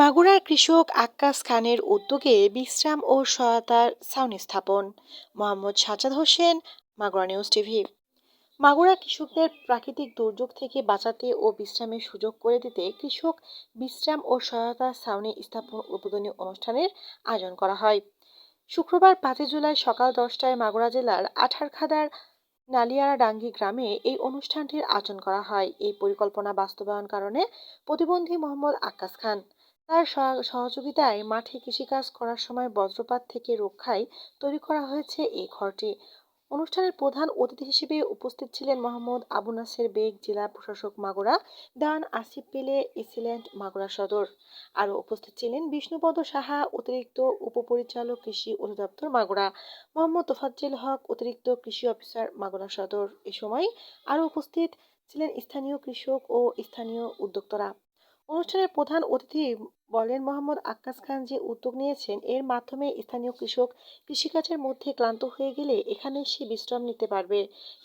মাগুরার কৃষক আক্কাস খানের উদ্যোগে বিশ্রাম ও সহায়তার ছাউনি স্থাপন। Mohammad Sajad Hossain, Magura news TV. Magura কৃষকদের প্রাকৃতিক দুর্যোগ থেকে বাঁচাতে ও বিশ্রামের সুযোগ করে দিতে কৃষক বিশ্রাম ও সহায়তা ছাউনি স্থাপন উদ্বোধনী অনুষ্ঠানের আয়োজন করা হয়। শুক্রবার পাঁচই জুলাই সকাল দশটায় মাগুরা জেলার আঠারখাদার নালিয়ারাডাঙ্গি গ্রামে এই অনুষ্ঠানটির আয়োজন করা হয়। এই পরিকল্পনা বাস্তবায়ন কারণে প্রতিবন্ধী মোহাম্মদ আক্কাস খান তার সহ- সহযোগিতায় মাঠে কৃষিকাজ করার সময় বজ্রপাত থেকে রক্ষায় তৈরি করা হয়েছে এই ঘরটি। অনুষ্ঠানের প্রধান অতিথি হিসেবে উপস্থিত ছিলেন মোহাম্মদ আবু নাসের বেগ, জেলা প্রশাসক মাগুরা, দান আসিফ পেলে এসিল্যান্ড মাগুরা সদর। আরও উপস্থিত ছিলেন বিষ্ণুপদ সাহা, অতিরিক্ত উপপরিচালক কৃষি অধিদপ্তর মাগুরা, মোহাম্মদ তোফাজ্জেল হক, অতিরিক্ত কৃষি অফিসার মাগুরা সদর। এ সময় আরও উপস্থিত ছিলেন স্থানীয় কৃষক ও স্থানীয় উদ্যোক্তারা। অনুষ্ঠানের প্রধান অতিথি বলেন মোহাম্মদ আক্কাস খান যে উদ্যোগ নিয়েছেন, এর মাধ্যমে স্থানীয় কৃষক কৃষিকাজের মধ্যে ক্লান্ত হয়ে গেলে এখানে সে বিশ্রাম নিতে পারবে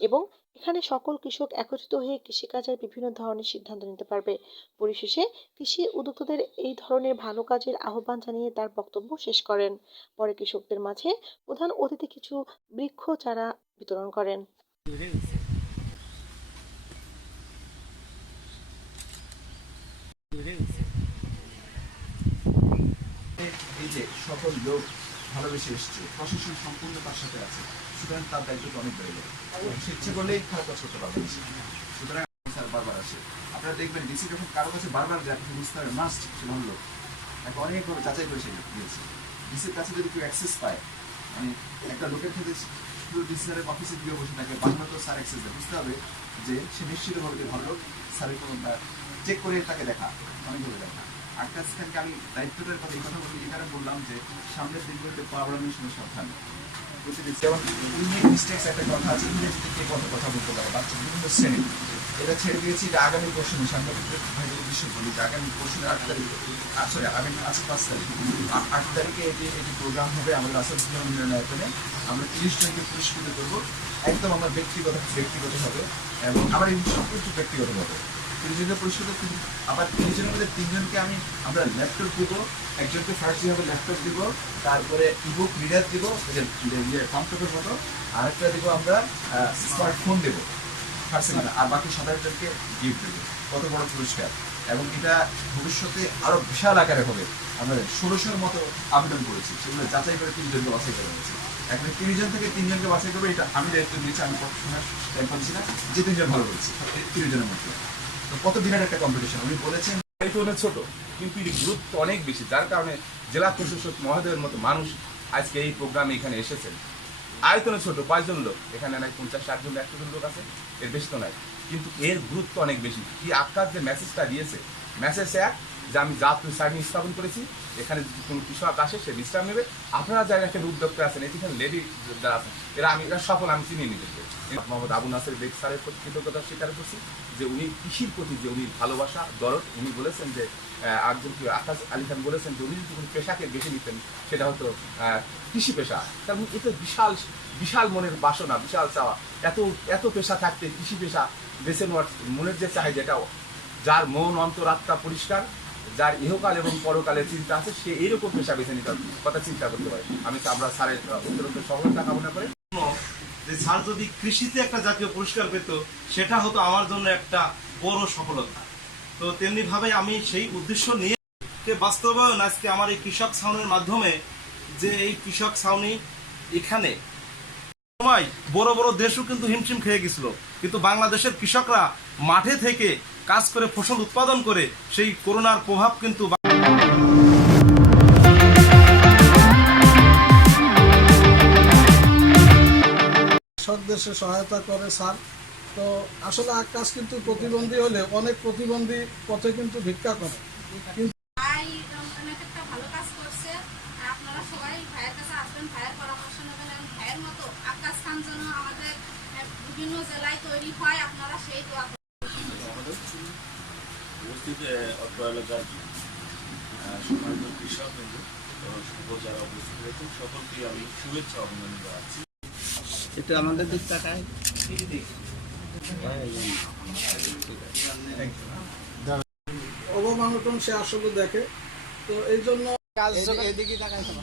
এবং এখানে সকল কৃষক একত্রিত হয়ে কৃষিকাজের বিভিন্ন ধরনের সিদ্ধান্ত নিতে পারবে। পরিশেষে কৃষি উদ্যোক্তাদের এই ধরনের ভালো কাজের আহ্বান জানিয়ে তার বক্তব্য শেষ করেন। পরে কৃষকদের মাঝে প্রধান অতিথি কিছু বৃক্ষ চারা বিতরণ করেন। এই যে সকল লোক ভালোবেসে এসছে, প্রশাসন সম্পূর্ণ তার সাথে আছে, সুতরাং তার দায়িত্ব অনেক বেড়ে। সে ইচ্ছে করলেই খারাপ কাজ করতে পারবে। সুতরাং স্যার, বারবার আসে। আপনারা দেখবেন, ডিসি যখন কারও কাছে বারবার যায়, আপনি বুঝতে পারেন মাস্ট, সে ভালো লোক। অনেক করে যাচাই করে সে দিয়েছে। ডিসির কাছে যদি কেউ অ্যাক্সেস পায় মানে একটা লোকের ক্ষেত্রে শুধু ডিসি স্যারের অফিসে গিয়ে বসে থাকে বাংলা তো স্যার অ্যাক্সেস দেয়। বুঝতে হবে যে সে নিশ্চিতভাবে যে ভালো লোক, স্যারের কোনো চেক করে তাকে দেখা অনেকভাবে দেখা। আকাশ খানকে আমি দায়িত্বটার কথা এই কথা বলি এই কারণে বললাম যে সামনের দিনগুলোতে সাবধান একটা কথা বলতে বলি আগামী আট আগামী আট তারিখে এটি প্রোগ্রাম হবে আমাদের আমরা তিরিশ জনকে পুরস্কৃত করব। একদম আমার ব্যক্তিগত ব্যক্তিগত হবে এবং আমার এই সব কিছু ব্যক্তিগত হবে পুরস্কৃত করব। আবার তিনজনের মধ্যে তিনজনকে আমি, আমরা ল্যাপটপ দিব, একজনকে ফার্স্ট হবে ল্যাপটপ দিব, তারপরে ইবুক রিডার দিব কম্পিউটার মতো, আরেকটা দিব আমরা স্মার্টফোন দেবো। ফার্স্ট আর বাকি সাতাশ জনকে গিফট দেবো। কত বড় পুরস্কার। এবং এটা ভবিষ্যতে আরও বিশাল আকারে হবে। আমরা ষোলোশোর মতো আবেদন করেছি। সেগুলো যাচাই করে তিনজনকে বাছাই করে নিয়েছি। এখন তিনজন থেকে তিনজনকে বাছাই করবে, এটা আমি দায়িত্ব নিয়েছি, আমি প্রফেশনাল পাচ্ছি না, যে তিনজন ভালো করেছি তিনজনের মধ্যে। তো কত দিনের একটা কম্পিটিশন উনি বলেছেন দায়িত্ব অনেক ছোট, কিন্তু এর গুরুত্ব অনেক বেশি, যার কারণে জেলা প্রশাসক মহোদয়ের মতো মানুষ আজকে এই প্রোগ্রামে এখানে এসেছেন। আয়তনে ছোট পাঁচজন লোক, এখানে নাই পঞ্চাশ, ষাট জন, একশো জন লোক আছে, এর বেশি তো নাই। কিন্তু এর গুরুত্ব অনেক বেশি। কি আকাশ যে মেসেজটা দিয়েছে মেসেজ এক যে আমি জাতীয় সার্ভিস স্থাপন করেছি, এখানে যদি কোনো কৃষক আসে, সে বিশ্রাম নেবে। আপনারা যারা এখানে উদ্যোক্তা আছেন, এখানে লেডি যারা আছেন, এরা আমি, এরা সফল, আমি চিনি নিজেকে মোহাম্মদ আবু নাসের বেগ স্যারের প্রতি কৃতজ্ঞতা স্বীকার করছি যে উনি কৃষির প্রতি যে উনি ভালোবাসা, দরদ, উনি বলেছেন যে একজন কি আকাশ আলী খান বলেছেন যে উনি যদি কোনো পেশাকে বেছে নিতেন, সেটা হতো কৃষি পেশা। কারণ এটা বিশাল বিশাল মনের বাসনা, বিশাল চাওয়া। এত এত পেশা থাকতে কৃষি পেশা বেছে নেওয়ার মনের যে চাহিদা, এটাও যার মন অন্তরাত্মা পরিষ্কার, যার ইহকাল এবং পরকালের চিন্তা আছে, সে এইরকম পেশা বেছে নিতে কথা চিন্তা করতে পারে। আমি তো আমরা স্যারের উত্তরোত্তর সফলতা কামনা করে। যে স্যার যদি কৃষিতে একটা জাতীয় পুরস্কার পেত, সেটা হতো আমার জন্য একটা বড় সফলতা। তো তেমনি ভাবে আমি সেই উদ্দেশ্য নিয়ে বাস্তবায়ন আজকে আমার এই কৃষক ছাউনির মাধ্যমে যে এই কৃষক ছাউনি এখানে সময় বড় বড় দেশও কিন্তু হিমশিম খেয়ে গেছিল। কিন্তু বাংলাদেশের কৃষকরা মাঠে থেকে কাজ করে ফসল উৎপাদন করে সেই করোনার প্রভাব কিন্তু সে সহায়তা করে স্যার। তো আসলে আকাশ কিন্তু প্রতিবন্ধী হলে অনেক প্রতিবন্ধী পথে কিন্তু ভিক্ষা করে। কিন্তু ভাই অনেক একটা ভালো কাজ করছে। আর আপনারা সবাই ভাইয়ের কাছে আসবেন ভাইয়ের পরামর্শ নেবেন এবং ভাইয়ের মতো আকাশ খান যেন আমাদের আহ, বিভিন্ন জেলায় তৈরি হয় আপনারা সেই দোয়া উপস্থিত অত্র এলাকার সম্মানিত কৃষক বিন্দু সকল যারা উপস্থিত রয়েছেন সকলকে আমি শুভেচ্ছা অভিনন্দন জানাচ্ছি। একটু আমাদের দিক তাকায়। অবমান সে আসলে দেখে। তো এই জন্য এদিকে গেছে।